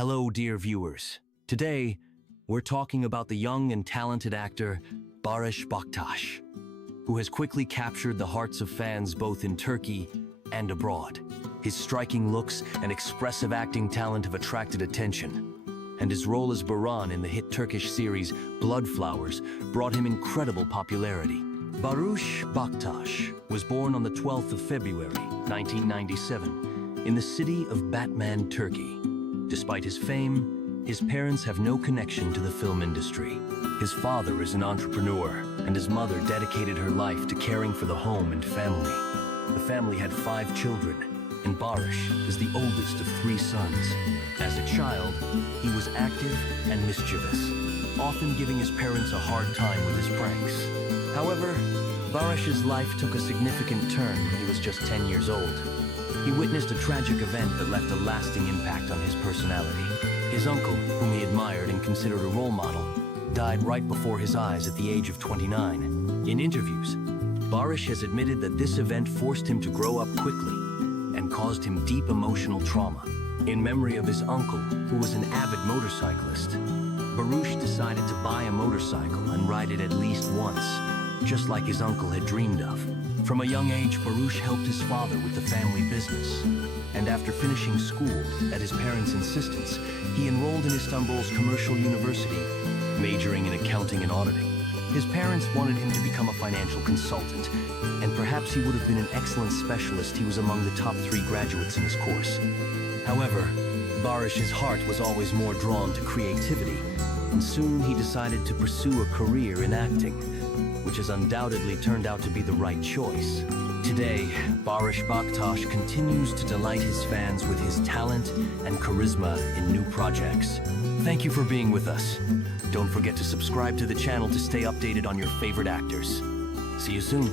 Hello, dear viewers. Today, we're talking about the young and talented actor Barıs Baktas, who has quickly captured the hearts of fans both in Turkey and abroad. His striking looks and expressive acting talent have attracted attention, and his role as Baran in the hit Turkish series Bloodflowers brought him incredible popularity. Barıs Baktas was born on the 12th of February, 1997, in the city of Batman, Turkey. Despite his fame, his parents have no connection to the film industry. His father is an entrepreneur, and his mother dedicated her life to caring for the home and family. The family had 5 children, and Baris is the oldest of 3 sons. As a child, he was active and mischievous, often giving his parents a hard time with his pranks. However, Baris's life took a significant turn when he was just 10 years old. He witnessed a tragic event that left a lasting impact on his personality. His uncle, whom he admired and considered a role model, died right before his eyes at the age of 29. In interviews, Baris has admitted that this event forced him to grow up quickly and caused him deep emotional trauma. In memory of his uncle, who was an avid motorcyclist, Baris decided to buy a motorcycle and ride it at least once, just like his uncle had dreamed of. From a young age, Baris helped his father with the family business, and after finishing school, at his parents' insistence, he enrolled in Istanbul's commercial university, majoring in accounting and auditing. His parents wanted him to become a financial consultant, and perhaps he would have been an excellent specialist. He was among the top 3 graduates in his course. However, Baris's heart was always more drawn to creativity, and soon he decided to pursue a career in acting, which has undoubtedly turned out to be the right choice. Today, Barıs Baktas continues to delight his fans with his talent and charisma in new projects. Thank you for being with us. Don't forget to subscribe to the channel to stay updated on your favorite actors. See you soon.